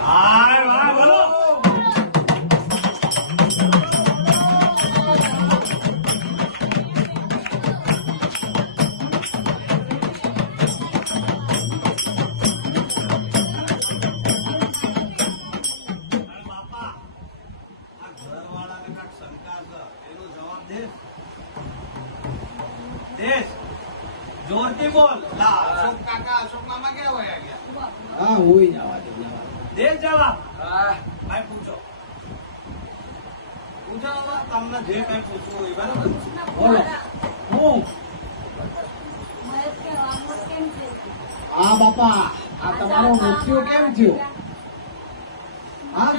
હાય વાહ બોલો અરે બાપા આ ઘરવાળાને કાંઈક શંકા છે એનો જવાબ દે દેશ. જોરથી બોલ. લા અશોક કાકા અશોક મામા ક્યાં હોય ગયા હા હોય જવા દે જવા દે. જવા. ભાઈ પૂછો. પૂછો તમને જે કઈ પૂછવું હોય બરાબર? બોલો. હું? હા બાપા આ તમારો મૃત્યુ કેમ થયો? હા?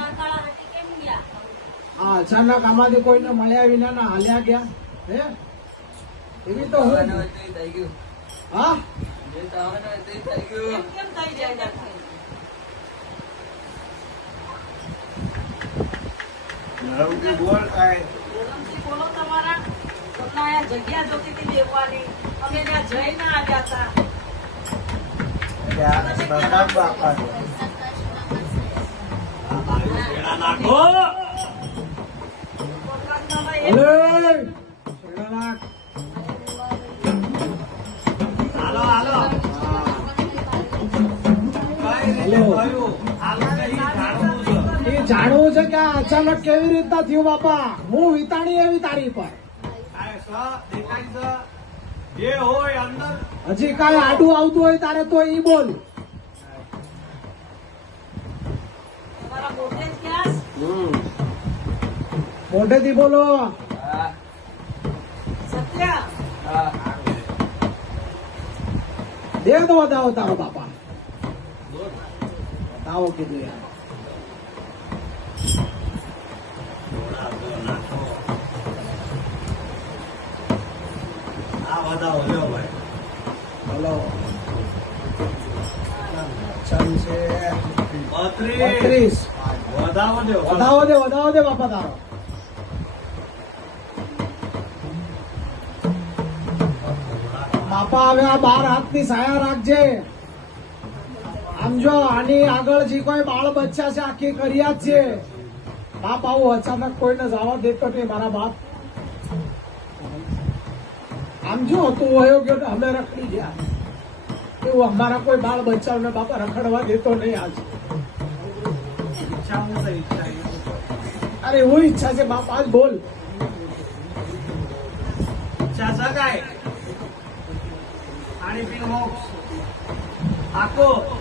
આ અચાનક આમાંથી કોઈને મળ્યા વિના ના હાલ્યા ગયા હે? એવી તો હું હા? જગ્યા જોતી હતી દેવાની અમે ત્યાં જઈને આવ્યા હતા. નાખો. જાણવું છે કે અચાનક કેવી રીતના થયું બાપા? હું વિતાણી એવી તારી પર. હજી કઈ આડું આવતું હોય તારે તો ઈ બોલ. મોઢેથી બોલો. દેવ દે તો વધાવો તારો બાપા. વધાવો કીધું યાર થોડા તો નાખો આ વધાવો ભાઈ બોલો છે બત્રીસ. બત્રીસ વધાવો દો વધાવો. દે વધાવો દે બાપા તારો. બાપા હવે આ બાર હાથની સાયા રાખજે. આમ જો આની આગળ જે કોઈ બાળ બચ્ચા છે આખી કર્યા જ છે બાપ આવું અચાનક કોઈને જવા દેતો નહીં મારા બાપ. આમ જો હતું વયો ગયો ને અમે રખડી ગયા. એવું અમારા કોઈ બાળ બચ્ચાઓને બાપા રખડવા દેતો નહીં આજ. અરે એવું ઈચ્છા છે, બાપ, આજ બોલ. આખો.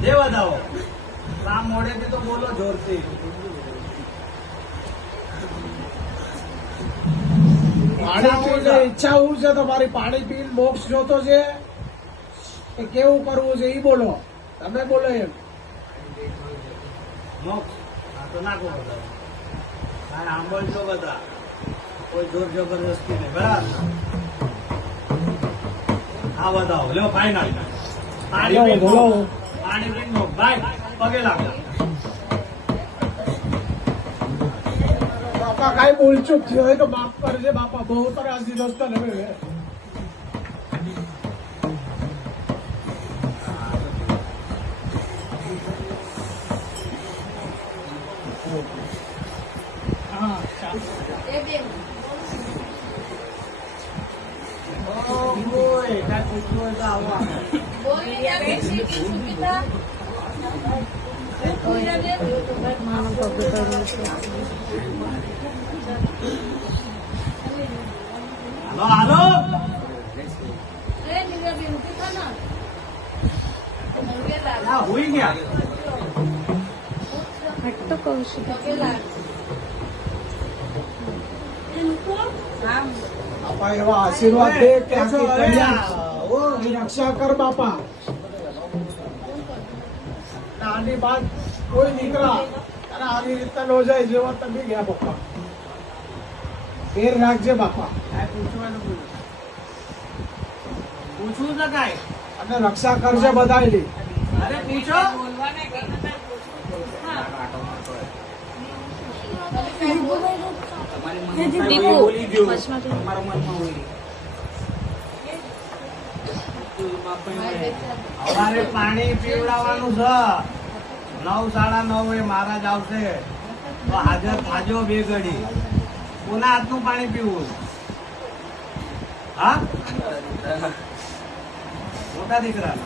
દેવા દાવો. રામ મોડેથી તો બોલો, જોરથી. પાણી ઈચ્છા હું છે તમારી પાણી પીને મોક્ષ જોતો છે. કે કેવું કરવું છે એ બોલો. તમે બોલો એમ. તો નાખો બધા. કાંઈ સાંભળજો બધા. કોઈ જોર જબરદસ્તી નહીં બરાબર? આ બતાવો. લ્યો ફાઈનલ પાણી પીને. પાણી પીને. ભાઈ પગે લાગો. બાપા કાંઈ બોલચૂક થયો હોય તો માફ કરજે બાપા બહુ ત્રાસ દીધો તને હવે. પૂછવું હોય તો આવો આગળ. હાલો હાલો હા હોઈ ગયા બાપા એવા આશીર્વાદ દે કે આખી કલ્યાણ ઓ કોઈ દીકરા અને આવી રીતના નો જાય જેવા તમે ગયા બાપા. ફેર રાખજે બાપા. પૂછવાનું પૂછવું તો કાંઈ. અને રક્ષા કરજે બધાયની અરે પૂછો. બોલી ગયું તમારા મનમાં હોય અમારે પાણી પીવડાવવાનું છે. નવ સાડા નવ એ મહારાજ આવશે, તો હાજર થાજો બે ઘડી. કોના હાથનું પાણી પીવું? હા? મોટા દીકરા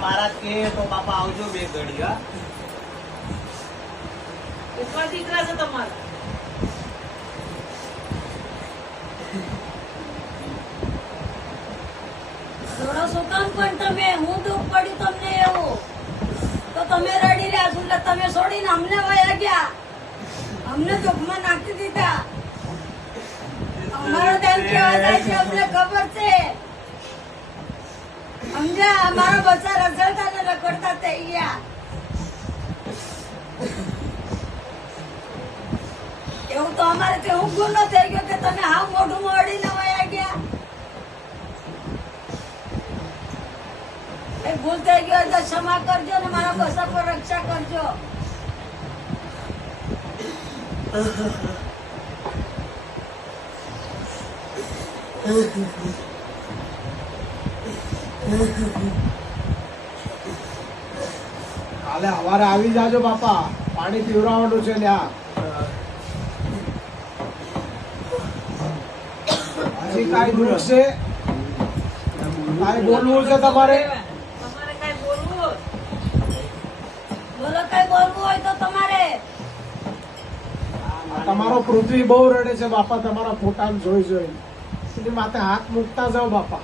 મહારાજ કે તો બાપા આવજો બે ઘડી, હા. દીકરા છે તમારા? શું પણ તમે, હું દુઃખ પડ્યું તમને એવું. તો તમે રડી રહ્યા છો તમે છોડીને અમને વયા ગયા. અમને દુઃખમાં નાખી દીધા. અમારો તેમ કેવા જાય છે, અમને ખબર છે. સમજ્યા અમારા બચ્ચા રઝળતા ને રખડતા થઈ ગયા. એવું તો અમારે કેવું હું ગુનો થઈ ગયો કે તમે હાવ મોઢું મોડીને વયા ગયા ભૂલ થઈ ગયો તો ક્ષમા કરજો ને મારા બસા પર રક્ષા કરજો. કાલે સવારે આવી જાજો બાપા. પાણી પીવરાવાનું છે ત્યાં હજી કાંઈ દુઃખ છે? કાંઈ બોલવું છે તમારે કઈ બોલવું બોલો કઈ બોલવું હોય તો તમારે આ તમારો પૃથ્વી બહુ રડે છે, બાપા, તમારા ફોટા જોઈ જોઈ. એની માથે હાથ મૂકતા જાઓ, બાપા.